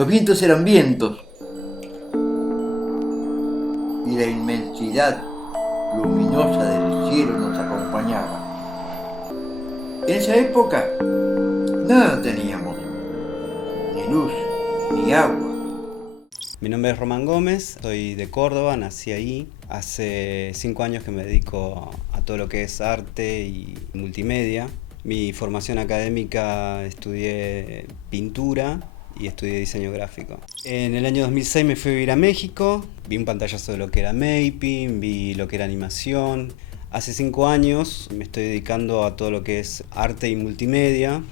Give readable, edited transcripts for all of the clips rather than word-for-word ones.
Los vientos eran vientos y la inmensidad luminosa del cielo nos acompañaba. En esa época nada teníamos, ni luz, ni agua. Mi nombre es Román Gómez, soy de Córdoba, nací ahí. Hace 5 años que me dedico a todo lo que es arte y multimedia. Mi formación académica, estudié pintura y estudié diseño gráfico. En el año 2006 me fui a vivir a México, vi un pantallazo de lo que era mapping, vi lo que era animación. Hace 5 años me estoy dedicando a todo lo que es arte y multimedia.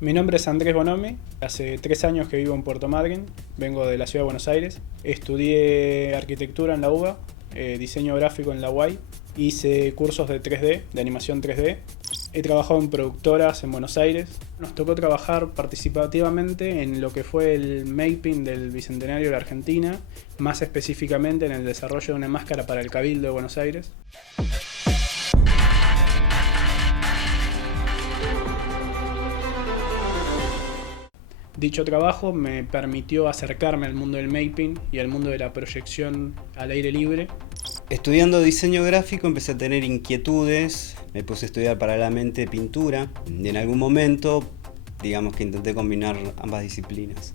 Mi nombre es Andrés Bonomi, hace 3 años que vivo en Puerto Madryn, vengo de la ciudad de Buenos Aires. Estudié arquitectura en la UBA, diseño gráfico en la UAI, hice cursos de 3D, de animación 3D. He trabajado en productoras en Buenos Aires. Nos tocó trabajar participativamente en lo que fue el mapping del Bicentenario de la Argentina, más específicamente en el desarrollo de una máscara para el Cabildo de Buenos Aires. Dicho trabajo me permitió acercarme al mundo del mapping y al mundo de la proyección al aire libre. Estudiando diseño gráfico empecé a tener inquietudes, me puse a estudiar paralelamente pintura y en algún momento, digamos que intenté combinar ambas disciplinas.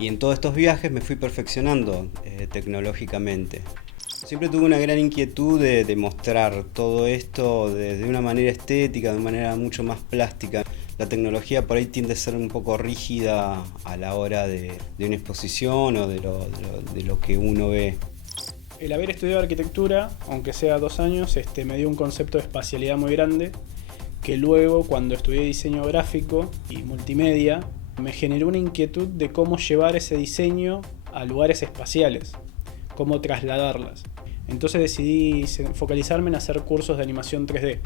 Y en todos estos viajes me fui perfeccionando tecnológicamente. Siempre tuve una gran inquietud de mostrar todo esto de una manera estética, de una manera mucho más plástica. La tecnología por ahí tiende a ser un poco rígida a la hora de una exposición o de lo que uno ve. El haber estudiado arquitectura, aunque sea 2 años, me dio un concepto de espacialidad muy grande, que luego cuando estudié diseño gráfico y multimedia, me generó una inquietud de cómo llevar ese diseño a lugares espaciales, cómo trasladarlas. Entonces decidí focalizarme en hacer cursos de animación 3D.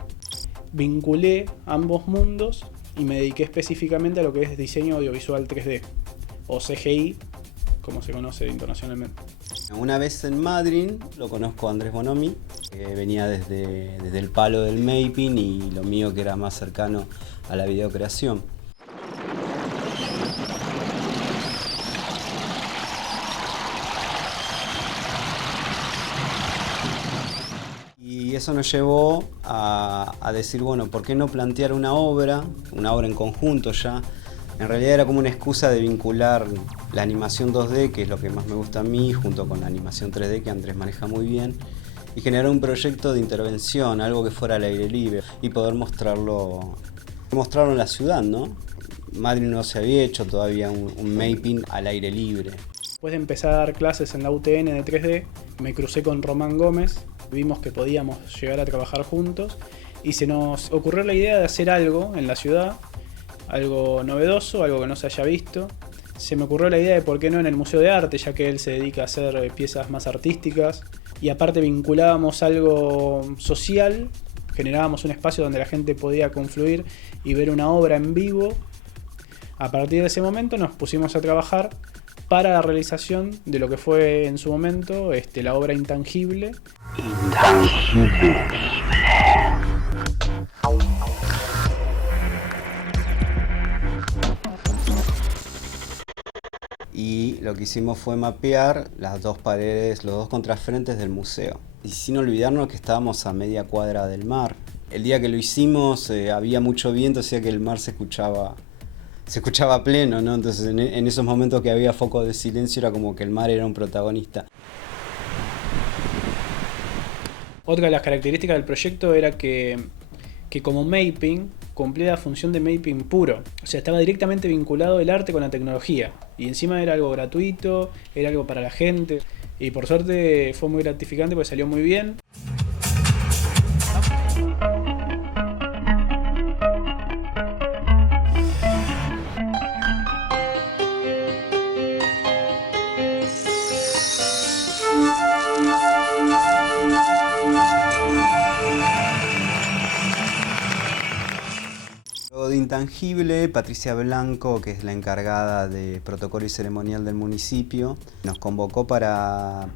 Vinculé ambos mundos y me dediqué específicamente a lo que es diseño audiovisual 3D, o CGI, como se conoce internacionalmente. Una vez en Madrid lo conozco a Andrés Bonomi, que venía desde el palo del mapping y lo mío que era más cercano a la videocreación. Y eso nos llevó a decir, bueno, ¿por qué no plantear una obra en conjunto ya? En realidad era como una excusa de vincular la animación 2D, que es lo que más me gusta a mí, junto con la animación 3D, que Andrés maneja muy bien, y generar un proyecto de intervención, algo que fuera al aire libre, y poder mostrarlo en la ciudad, ¿no? Madrid no se había hecho todavía un mapping al aire libre. Después de empezar a dar clases en la UTN de 3D, me crucé con Román Gómez, vimos que podíamos llegar a trabajar juntos, y se nos ocurrió la idea de hacer algo en la ciudad, algo novedoso, algo que no se haya visto. Se me ocurrió la idea de por qué no en el Museo de Arte, ya que él se dedica a hacer piezas más artísticas. Y aparte vinculábamos algo social, generábamos un espacio donde la gente podía confluir y ver una obra en vivo. A partir de ese momento nos pusimos a trabajar para la realización de lo que fue en su momento la obra Intangible. Y lo que hicimos fue mapear las 2 paredes, los 2 contrafrentes del museo. Y sin olvidarnos que estábamos a media cuadra del mar. El día que lo hicimos había mucho viento, o sea que el mar se escuchaba a pleno, ¿no? Entonces en esos momentos que había foco de silencio era como que el mar era un protagonista. Otra de las características del proyecto era que como mapping cumplía la función de mapping puro. O sea, estaba directamente vinculado el arte con la tecnología. Y encima era algo gratuito, era algo para la gente. Y por suerte fue muy gratificante porque salió muy bien. Luego de Intangible, Patricia Blanco, que es la encargada de protocolo y ceremonial del municipio, nos convocó para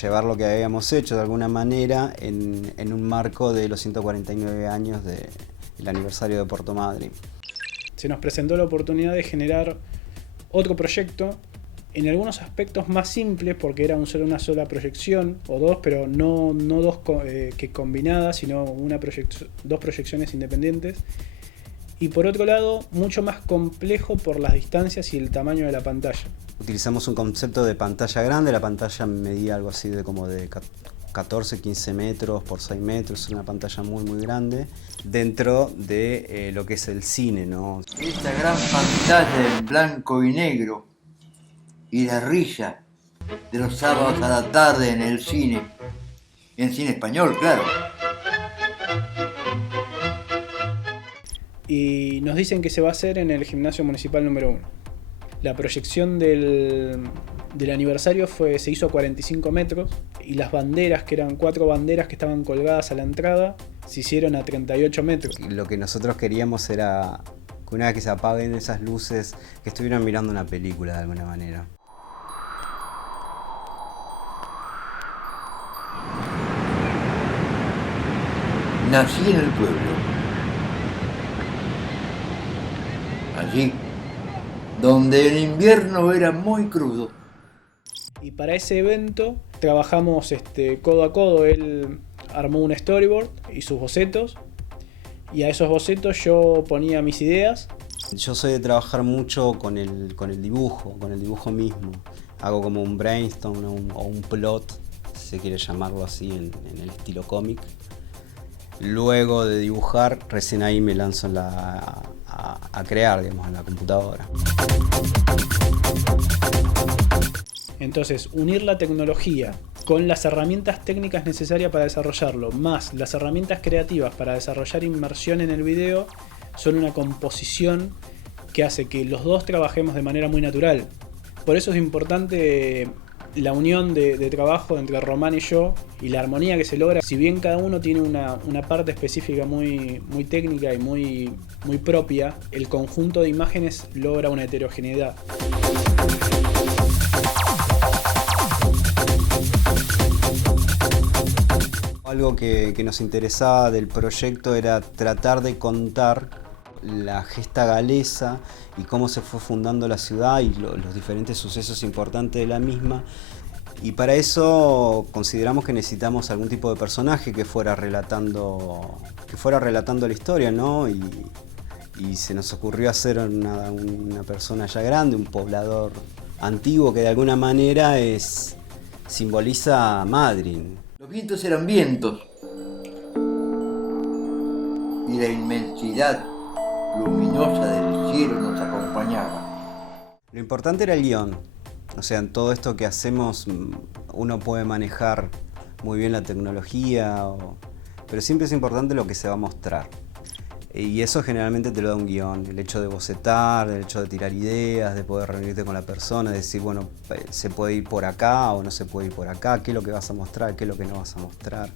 llevar lo que habíamos hecho de alguna manera en un marco de los 149 años del aniversario de Puerto Madryn. Se nos presentó la oportunidad de generar otro proyecto En algunos aspectos más simples, porque era una sola proyección, o dos, pero no dos que combinadas, sino dos proyecciones independientes. Y por otro lado, mucho más complejo por las distancias y el tamaño de la pantalla. Utilizamos un concepto de pantalla grande, la pantalla medía algo así de como de 14, 15 metros por 6 metros, una pantalla muy muy grande, dentro de lo que es el cine, ¿no? Esta gran pantalla en blanco y negro y la risa de los sábados a la tarde en el cine, en cine español, claro. Y nos dicen que se va a hacer en el gimnasio municipal número 1. La proyección del aniversario se hizo a 45 metros y las banderas, que eran 4 banderas que estaban colgadas a la entrada, se hicieron a 38 metros. Lo que nosotros queríamos era que una vez que se apaguen esas luces, que estuvieran mirando una película de alguna manera. Nací en el pueblo. Allí, donde el invierno era muy crudo. Y para ese evento trabajamos codo a codo. Él armó un storyboard y sus bocetos, y a esos bocetos yo ponía mis ideas. Yo soy de trabajar mucho con el dibujo mismo. Hago como un brainstorm o un plot, si se quiere llamarlo así, en el estilo cómic. Luego de dibujar, recién ahí me lanzo a crear, digamos, en la computadora. Entonces, unir la tecnología con las herramientas técnicas necesarias para desarrollarlo, más las herramientas creativas para desarrollar inmersión en el video, son una composición que hace que los dos trabajemos de manera muy natural. Por eso es importante la unión de trabajo entre Román y yo, y la armonía que se logra. Si bien cada uno tiene una parte específica muy técnica y muy propia, el conjunto de imágenes logra una heterogeneidad. Algo que nos interesaba del proyecto era tratar de contar la gesta galesa y cómo se fue fundando la ciudad y los diferentes sucesos importantes de la misma. Y para eso consideramos que necesitamos algún tipo de personaje que fuera relatando la historia, ¿no? Y se nos ocurrió hacer una persona ya grande, un poblador antiguo que de alguna manera simboliza a Madryn. Los vientos eran vientos y la inmensidad luminosa del cielo nos acompañaba. Lo importante era el guión. O sea, en todo esto que hacemos uno puede manejar muy bien la tecnología, pero siempre es importante lo que se va a mostrar. Y eso generalmente te lo da un guión. El hecho de bocetar, el hecho de tirar ideas, de poder reunirte con la persona, de decir, bueno, se puede ir por acá o no se puede ir por acá, qué es lo que vas a mostrar, qué es lo que no vas a mostrar.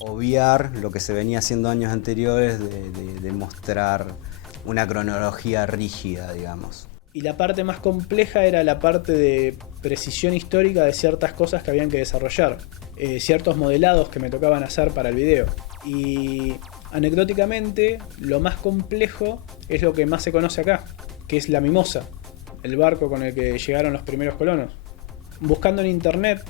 Obviar lo que se venía haciendo años anteriores de mostrar una cronología rígida, digamos. Y la parte más compleja era la parte de precisión histórica de ciertas cosas que habían que desarrollar, ciertos modelados que me tocaban hacer para el video. Y anecdóticamente, lo más complejo es lo que más se conoce acá, que es la Mimosa, el barco con el que llegaron los primeros colonos. Buscando en internet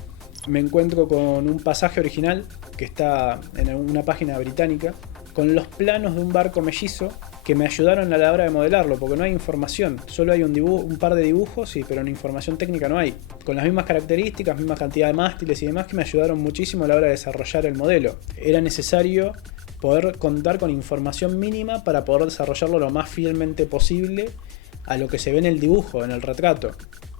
me encuentro con un pasaje original que está en una página británica, con los planos de un barco mellizo que me ayudaron a la hora de modelarlo, porque no hay información, solo hay un par de dibujos, sí, pero en información técnica no hay. Con las mismas características, misma cantidad de mástiles y demás, que me ayudaron muchísimo a la hora de desarrollar el modelo. Era necesario poder contar con información mínima para poder desarrollarlo lo más fielmente posible a lo que se ve en el dibujo, en el retrato.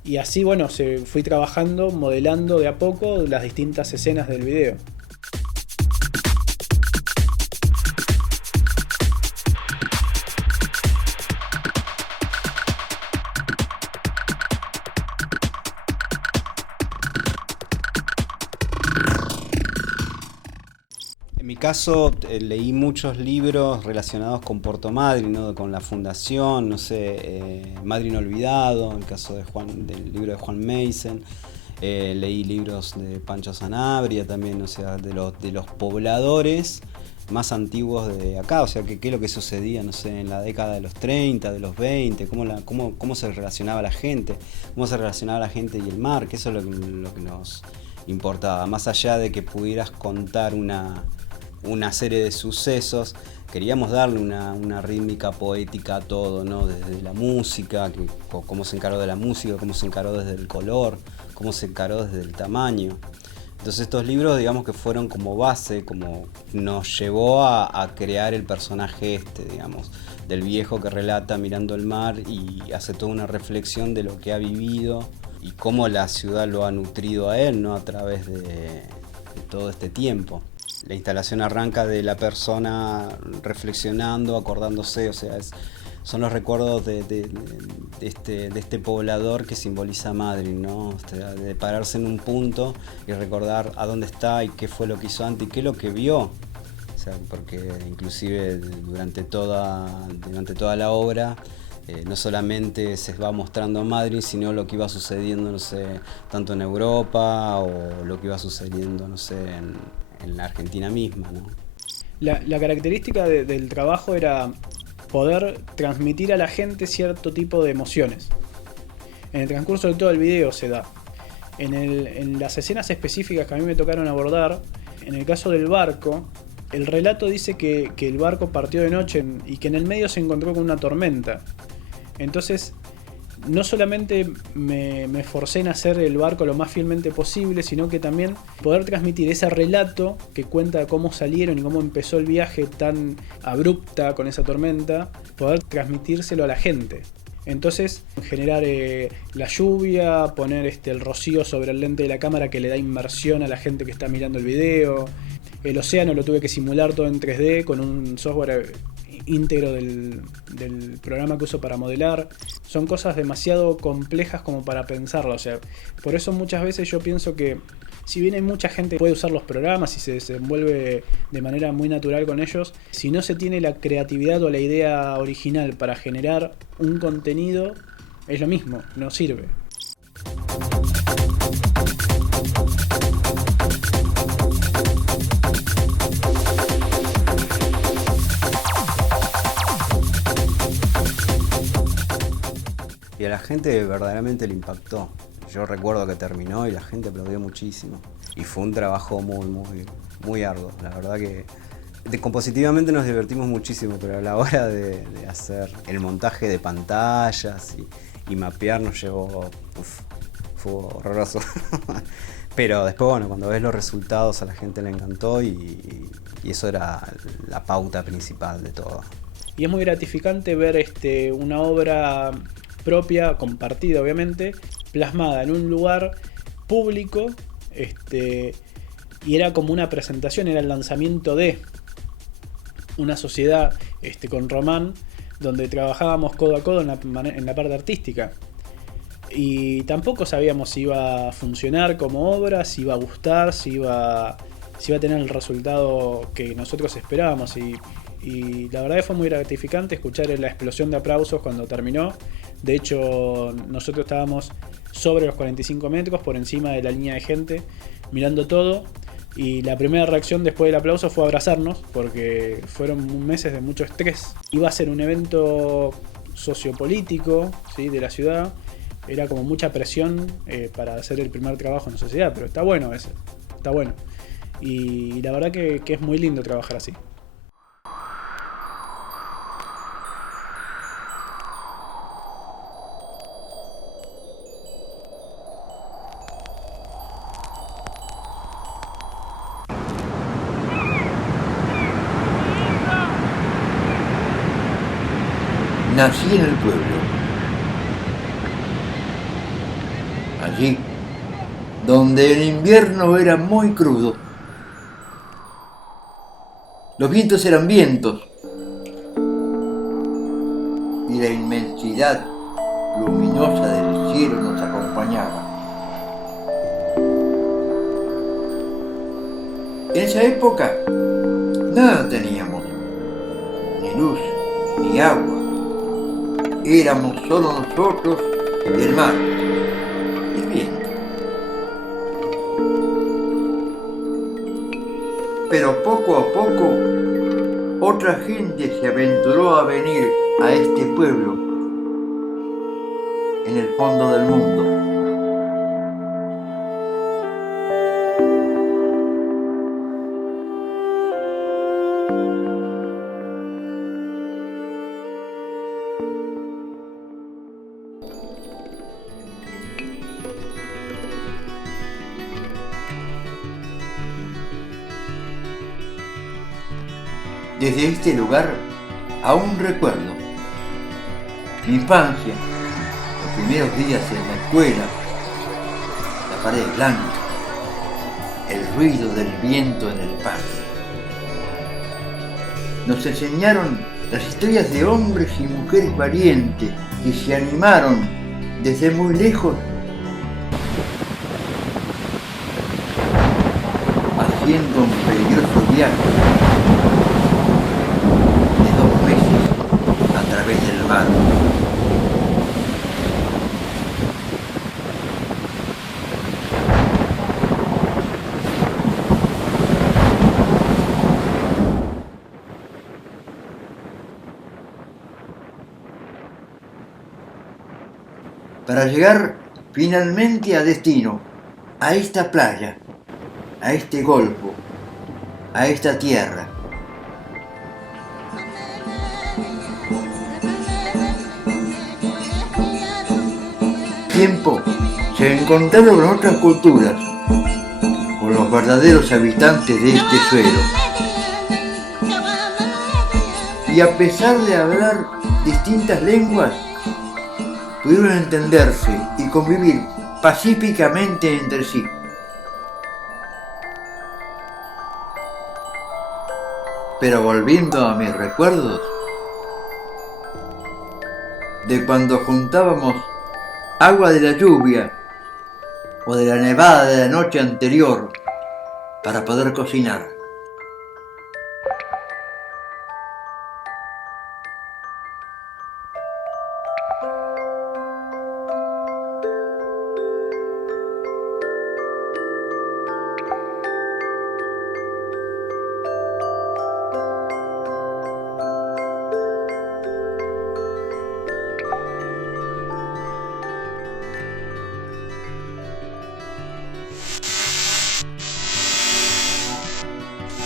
Y así, bueno, fui trabajando, modelando de a poco las distintas escenas del video. En mi caso leí muchos libros relacionados con Puerto Madryn, ¿no? Con la fundación, no sé, Madryn Olvidado, el caso del libro de Juan Mason. Leí libros de Pancho Sanabria también, o sea, de los pobladores más antiguos de acá, o sea, qué es lo que sucedía, no sé, en la década de los 30, de los 20, cómo se relacionaba la gente, y el mar, que eso es lo que nos importaba, más allá de que pudieras contar una serie de sucesos. Queríamos darle una rítmica poética a todo, ¿no? Desde la música, cómo se encaró de la música, cómo se encaró desde el color, cómo se encaró desde el tamaño. Entonces estos libros, digamos que fueron como base, como nos llevó a crear el personaje digamos, del viejo que relata mirando el mar y hace toda una reflexión de lo que ha vivido y cómo la ciudad lo ha nutrido a él, ¿no? A través de todo este tiempo. La instalación arranca de la persona reflexionando, acordándose, o sea, son los recuerdos de este poblador que simboliza Madrid, ¿no? O sea, de pararse en un punto y recordar a dónde está y qué fue lo que hizo antes y qué es lo que vio. O sea, porque inclusive durante toda la obra no solamente se va mostrando a Madrid, sino lo que iba sucediendo, no sé, tanto en Europa o lo que iba sucediendo, no sé, en la Argentina misma, ¿no? La característica del trabajo era poder transmitir a la gente cierto tipo de emociones. En el transcurso de todo el video se da. En las escenas específicas que a mí me tocaron abordar, en el caso del barco, el relato dice que el barco partió de noche y que en el medio se encontró con una tormenta. Entonces, no solamente me esforcé en hacer el barco lo más fielmente posible, sino que también poder transmitir ese relato que cuenta cómo salieron y cómo empezó el viaje tan abrupta con esa tormenta, poder transmitírselo a la gente. Entonces, generar la lluvia, poner el rocío sobre el lente de la cámara que le da inmersión a la gente que está mirando el video. El océano lo tuve que simular todo en 3D con un software íntegro del programa que uso para modelar. Son cosas demasiado complejas como para pensarlo. O sea, por eso muchas veces yo pienso que si bien hay mucha gente que puede usar los programas y se desenvuelve de manera muy natural con ellos, si no se tiene la creatividad o la idea original para generar un contenido, es lo mismo, no sirve. Y a la gente verdaderamente le impactó. Yo recuerdo que terminó y la gente aplaudió muchísimo. Y fue un trabajo muy arduo. La verdad que compositivamente nos divertimos muchísimo, pero a la hora de hacer el montaje de pantallas y mapear nos llevó... fue horroroso. Pero después, bueno, cuando ves los resultados a la gente le encantó y eso era la pauta principal de todo. Y es muy gratificante ver una obra propia, compartida obviamente, plasmada en un lugar público, y era como una presentación, era el lanzamiento de una sociedad con Román, donde trabajábamos codo a codo en la parte artística. Y tampoco sabíamos si iba a funcionar como obra, si iba a gustar, si iba a tener el resultado que nosotros esperábamos. Y la verdad que fue muy gratificante escuchar la explosión de aplausos cuando terminó. De hecho, nosotros estábamos sobre los 45 metros, por encima de la línea de gente, mirando todo. Y la primera reacción después del aplauso fue abrazarnos, porque fueron meses de mucho estrés. Iba a ser un evento sociopolítico, ¿sí?, de la ciudad. Era como mucha presión para hacer el primer trabajo en la sociedad, pero está bueno a veces, está bueno. Y la verdad que es muy lindo trabajar así. Nací en el pueblo. Allí, donde el invierno era muy crudo. Los vientos eran vientos y la inmensidad luminosa del cielo nos acompañaba. En esa época nada teníamos, ni luz, ni agua. Éramos solo nosotros y el mar, y el viento. Pero poco a poco otra gente se aventuró a venir a este pueblo en el fondo del mundo. Desde este lugar aún recuerdo mi infancia, los primeros días en la escuela, la pared blanca, el ruido del viento en el patio. Nos enseñaron las historias de hombres y mujeres valientes que se animaron desde muy lejos haciendo un peligroso viaje a través del mar. Para llegar finalmente a destino, a esta playa, a este golfo, a esta tierra. Tiempo se encontraron con otras culturas, con los verdaderos habitantes de este suelo. Y a pesar de hablar distintas lenguas, pudieron entenderse y convivir pacíficamente entre sí. Pero volviendo a mis recuerdos, de cuando juntábamos agua de la lluvia o de la nevada de la noche anterior para poder cocinar.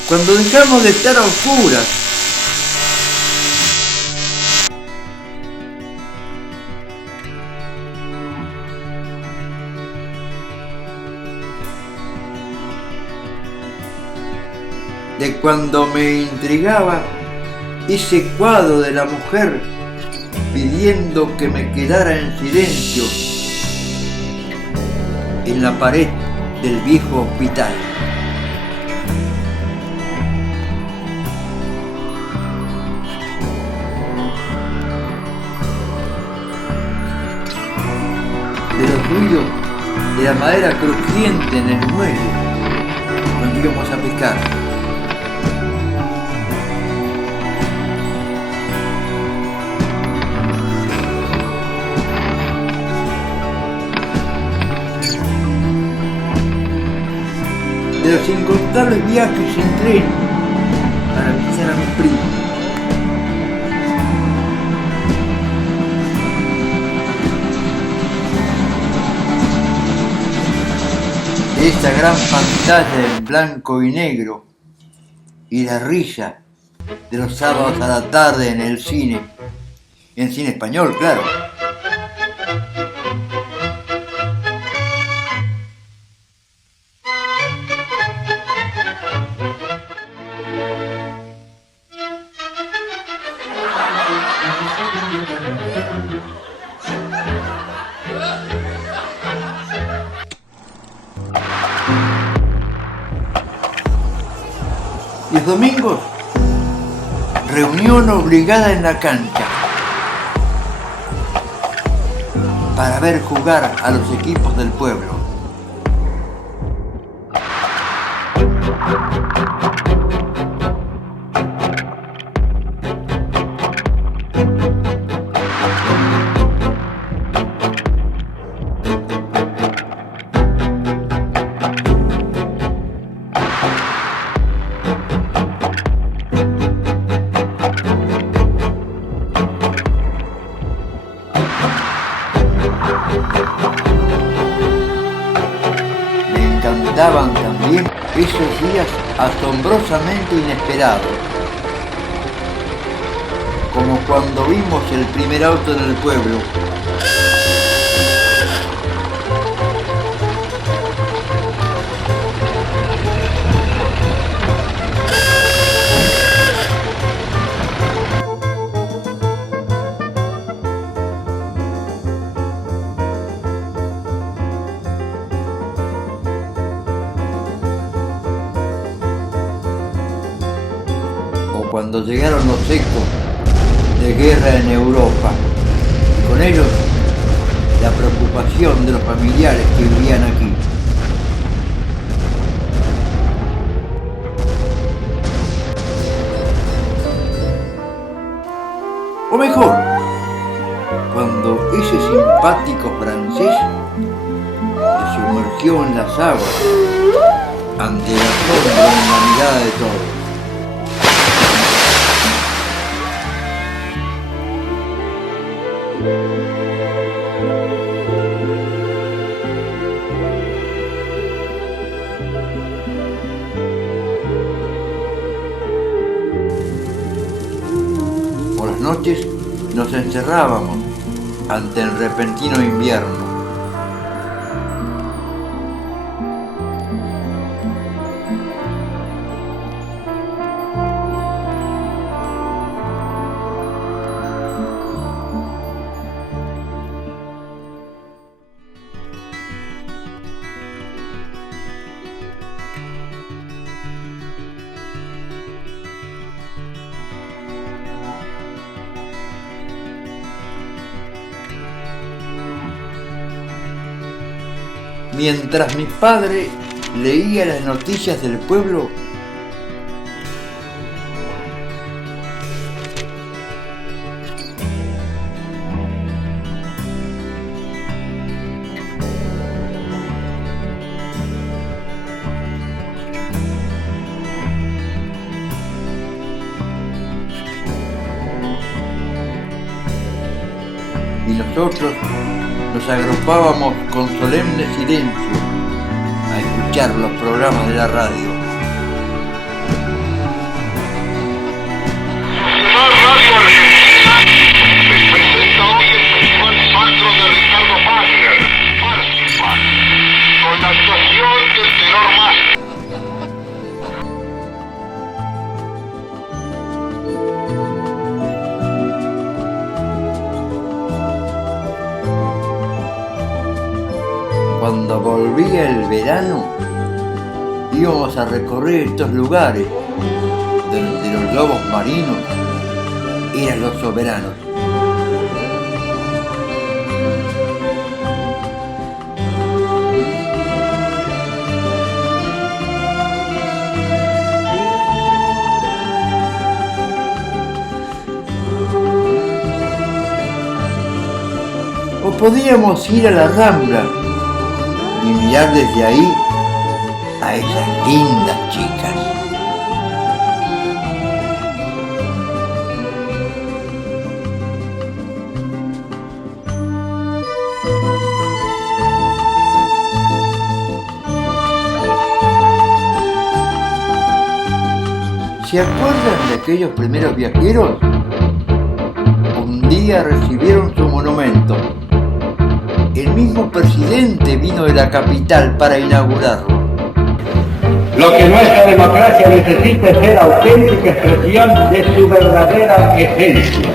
Cuando dejamos de estar a oscuras, de cuando me intrigaba ese cuadro de la mujer pidiendo que me quedara en silencio en la pared del viejo hospital. De los ruidos de la madera crujiente en el muelle cuando íbamos a pescar. De los incontables viajes en tren para visitar a mis primos. Esta gran pantalla en blanco y negro y la risa de los sábados a la tarde en cine español, claro. Los domingos, reunión obligada en la cancha para ver jugar a los equipos del pueblo. daban también esos días asombrosamente inesperados, como cuando vimos el primer auto en el pueblo. Cuando llegaron los ecos de guerra en Europa, y con ellos la preocupación de los familiares que vivían aquí. O mejor, cuando ese simpático francés se sumergió en las aguas ante la sombra en la mirada de todos. Por las noches nos encerrábamos ante el repentino invierno. Mientras mi padre leía las noticias del pueblo, y nosotros nos agrupábamos con solemne silencio a escuchar los programas de la radio. Radio Argentina les presenta hoy el Festival Sacro de Ricardo Wagner, Parsifal, con la actuación del tenor más. Cuando volvía el verano, íbamos a recorrer estos lugares donde los lobos marinos eran los soberanos. O podíamos ir a la Rambla y mirar desde ahí a esas lindas chicas. ¿Se acuerdan de aquellos primeros viajeros? Un día recibieron su monumento. El mismo presidente vino de la capital para inaugurarlo. Lo que nuestra democracia necesita es ser auténtica expresión de su verdadera esencia.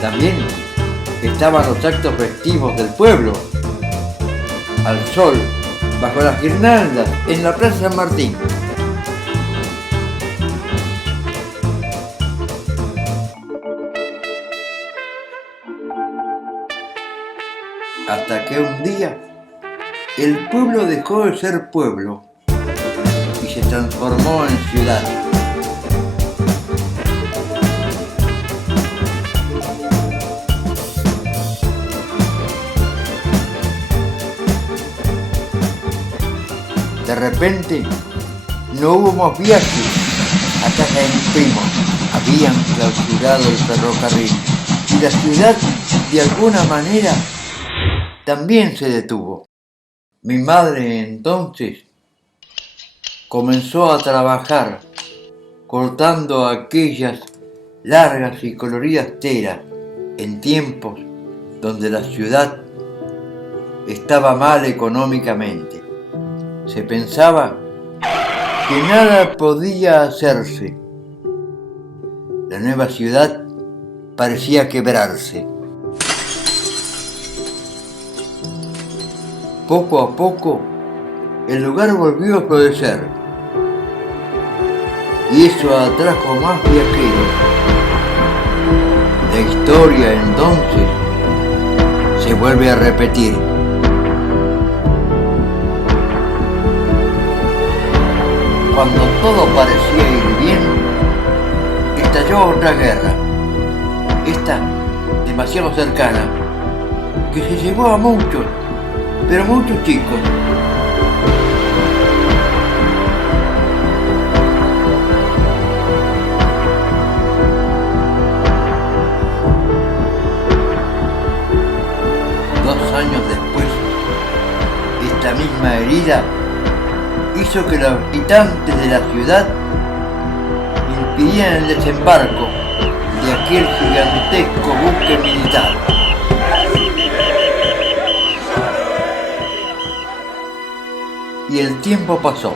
También estaban los actos festivos del pueblo, al sol, bajo las guirnaldas, en la Plaza San Martín. Hasta que un día el pueblo dejó de ser pueblo y se transformó en ciudad. De repente no hubo más viajes a casa de mi primo. Habían clausurado el ferrocarril y la ciudad de alguna manera también se detuvo. Mi madre entonces comenzó a trabajar cortando aquellas largas y coloridas telas en tiempos donde la ciudad estaba mal económicamente. Se pensaba que nada podía hacerse. La nueva ciudad parecía quebrarse. Poco a poco, el lugar volvió a florecer. Y eso atrajo más viajeros. La historia entonces se vuelve a repetir. Cuando todo parecía ir bien, estalló otra guerra. Esta demasiado cercana, que se llevó a muchos, pero muchos chicos. Años después, esta misma herida hizo que los habitantes de la ciudad impidieran el desembarco de aquel gigantesco buque militar. Y el tiempo pasó,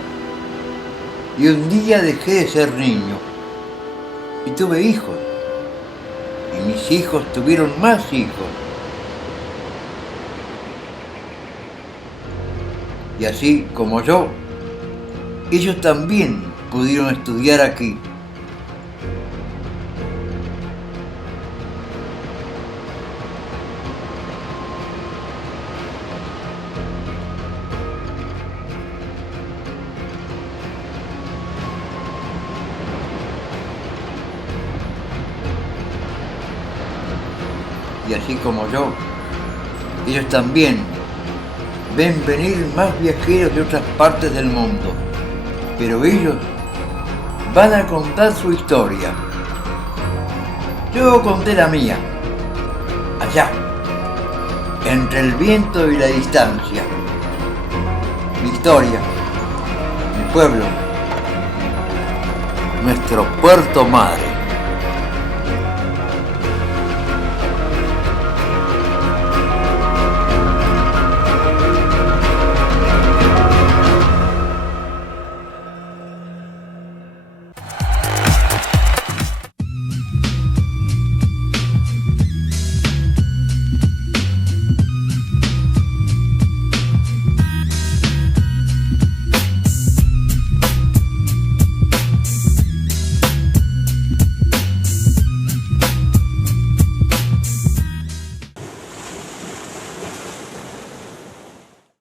y un día dejé de ser niño, y tuve hijos, y mis hijos tuvieron más hijos. Y así como yo, ellos también pudieron estudiar aquí. Y así como yo, ellos también ven venir más viajeros de otras partes del mundo, pero ellos van a contar su historia. Yo conté la mía, allá, entre el viento y la distancia. Mi historia, mi pueblo, nuestro Puerto Madre.